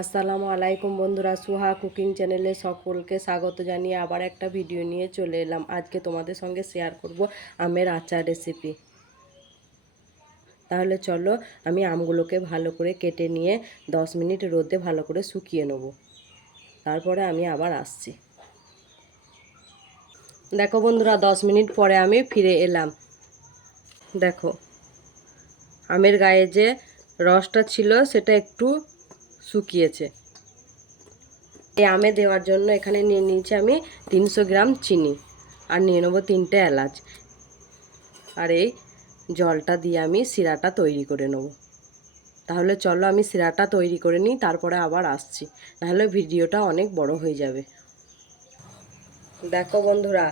আসসালামু আলাইকুম বন্ধুরা, সুহা কুকিং চ্যানেলে সকলকে স্বাগত জানিয়ে আবার একটা ভিডিও নিয়ে চলে এলাম। আজকে তোমাদের সঙ্গে শেয়ার করব আমের আচার রেসিপি। তাহলে চলো, আমি আমগুলোকে ভালো করে কেটে নিয়ে 10 মিনিট রোদে ভালো করে শুকিয়ে নেব। তারপরে আমি আবার আসছি। দেখো বন্ধুরা, 10 মিনিট পরে আমি ফিরে এলাম। দেখো, আমের গায়ে যে রসটা ছিল সেটা একটু শুকিয়েছে। এই আমে দেওয়ার জন্য এখানে নিয়ে নিয়েছি আমি 300 গ্রাম চিনি, আর নিয়ে নেবো 3টে এলাচ। আর এই জলটা দিয়ে আমি সিরাটা তৈরি করে নেব। তাহলে চলো আমি সিরাটা তৈরি করে নিই, তারপরে আবার আসছি, নাহলে ভিডিওটা অনেক বড় হয়ে যাবে। দেখো বন্ধুরা,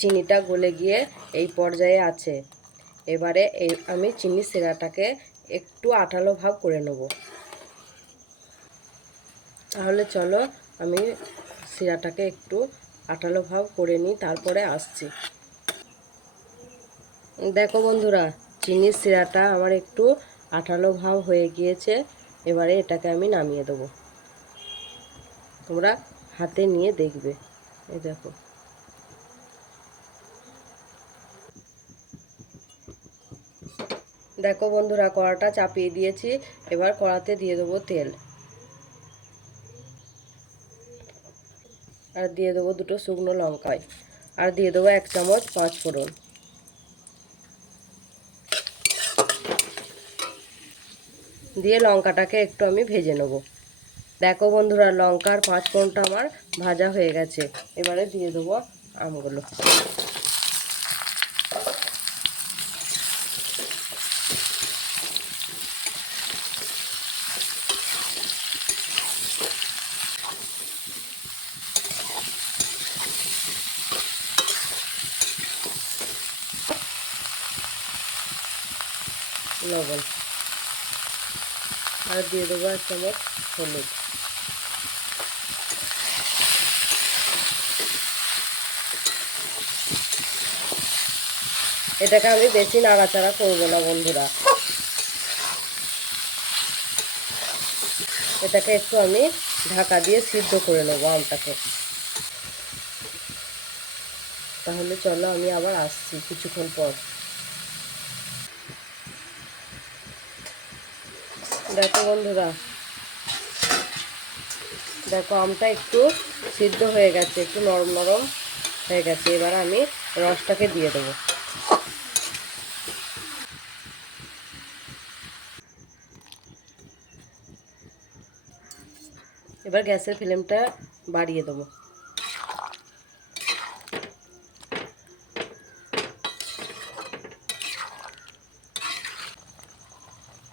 চিনিটা গলে গিয়ে এই পর্যায়ে আছে। এবারে আমি চিনি সিরাটাকে একটু আঠালো ভাব করে নেব। তাহলে চলো আমি সিরাটাকে একটু আঠালো ভাব করে নিই, তারপরে আসছি। দেখো বন্ধুরা, চিনির সিরাটা আমার একটু আঠালো ভাব হয়ে গিয়েছে। এবারে এটাকে আমি নামিয়ে দেবো। তোমরা হাতে নিয়ে দেখবে। এই দেখো, দেখো বন্ধুরা, কড়াটা চাপিয়ে দিয়েছি। এবার কড়াতে দিয়ে দেবো তেল, আর দিয়ে দেবো 2টো শুকনো লঙ্কা, আর দিয়ে দেবো 1 চামচ 5 ফোড়ন। দিয়ে লঙ্কাটাকে একটু আমি ভেজে নেব। দেখো বন্ধুরা, লঙ্কার 5 ফোড়নটা আমার ভাজা হয়ে গেছে। এবারে দিয়ে দেবো আমগুলো। লবণ, আর দিয়ে দেবো 1 চামচ হলুদ। এটাকে আমি বেশি নাড়াচাড়া করবো না বন্ধুরা, এটাকে একটু আমি ঢাকা দিয়ে সিদ্ধ করে নেবো আমটাকে। তাহলে চলো আমি আবার আসছি কিছুক্ষণ পর। দেখো বন্ধুরা, দেখো আমটা একটু সিদ্ধ হয়ে গেছে, একটু নরম নরম হয়ে গেছে। এবার আমি রসটাকে দিয়ে দেবো। এবার গ্যাসের ফ্লেমটা বাড়িয়ে দেবো।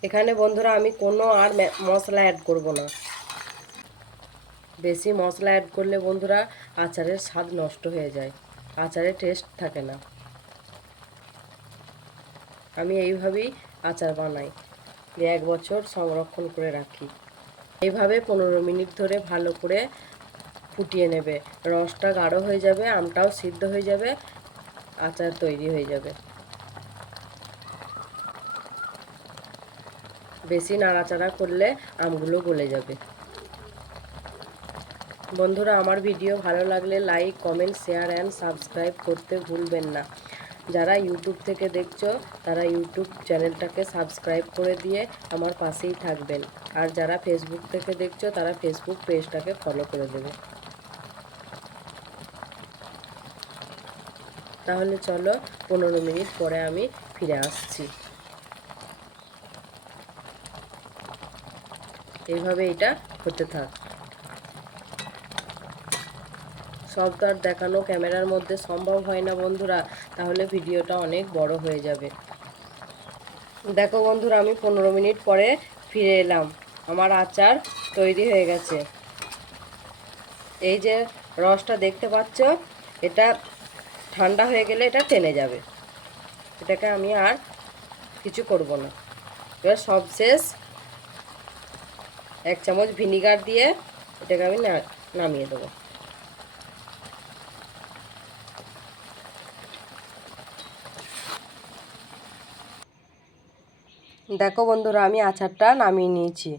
এখানে বন্ধুরা আমি কোনো আর মশলা অ্যাড করব না। বেশি মশলা অ্যাড করলে বন্ধুরা আচারের স্বাদ নষ্ট হয়ে যায়, আচারের টেস্ট থাকে না। আমি এইভাবেই আচার বানাই, দিয়ে 1 বছর সংরক্ষণ করে রাখি। এইভাবে 15 মিনিট ধরে ভালো করে ফুটিয়ে নেবে। রসটা গাঢ় হয়ে যাবে, আমটাও সিদ্ধ হয়ে যাবে, আচার তৈরি হয়ে যাবে। বেশি নাড়াচাড়া করলে আমগুলো গলে যাবে। বন্ধুরা, আমার ভিডিও ভালো লাগলে like, comment, share and subscribe করতে ভুলবেন না। যারা ইউটিউব থেকে দেখছো তারা ইউটিউব চ্যানেলটাকে সাবস্ক্রাইব করে দিয়ে আমার পাশেই থাকবেন। আর যারা ফেসবুক থেকে দেখছো তারা ফেসবুক পেজটাকে ফলো করে দেবে। তাহলে চলো 15 মিনিট পরে আমি ফিরে আসছি। এইভাবে এটা হতে থাক। সব তো আর দেখানো ক্যামেরার মধ্যে সম্ভব হয় না বন্ধুরা, তাহলে ভিডিওটা অনেক বড় হয়ে যাবে। দেখো বন্ধুরা, আমি 15 মিনিট পরে ফিরে এলাম। আমার আচার তৈরি হয়ে গেছে। এই যে রসটা দেখতে পাচ্ছ, এটা ঠান্ডা হয়ে গেলে এটা টেনে যাবে। এটাকে আমি আর কিছু করব না। এবার সব শেষ 1 চামচ ভিনিগার দিয়ে এটাকে আমি নামিয়ে দেবো। দেখো বন্ধুরা, আমি আচারটা নামিয়ে নিয়েছি।